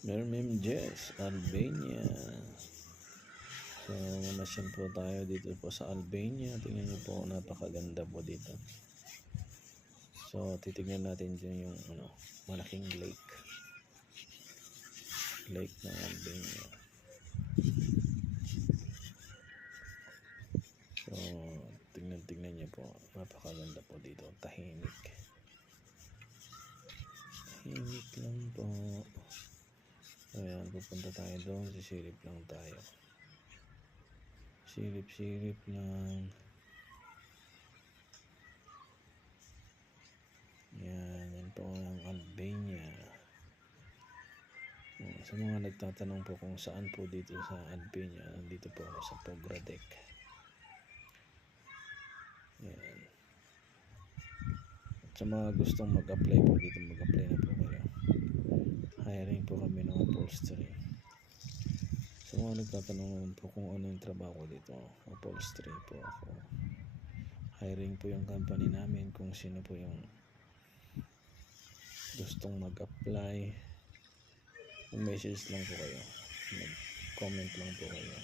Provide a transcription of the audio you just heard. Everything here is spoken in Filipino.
Mermem Jess, Albania. So, namasyal po tayo dito po sa Albania. Tingnan niyo po, napakaganda po dito. So, titignan natin dyan yung malaking lake. Lake ng Albania. So, tingnan niyo po. Napakaganda po dito. Tahimik. Tahimik lang po. Ayan, pupunta tayo doon. Sisilip lang tayo. Silip lang. Yan po ang Albania. Sa mga nagtatanong po kung saan po dito sa Albania, nandito po ako sa Pogradec. Yan. At sa mga gustong mag-apply po dito, mag-apply na po kayo. Hiring po kami ng upholstery. Sa mga nagtatanong po kung ano yung trabaho dito, upholstery po ako. Hiring po yung company namin. Kung sino po yung gustong mag-apply, message lang po kayo, mag-comment lang po kayo.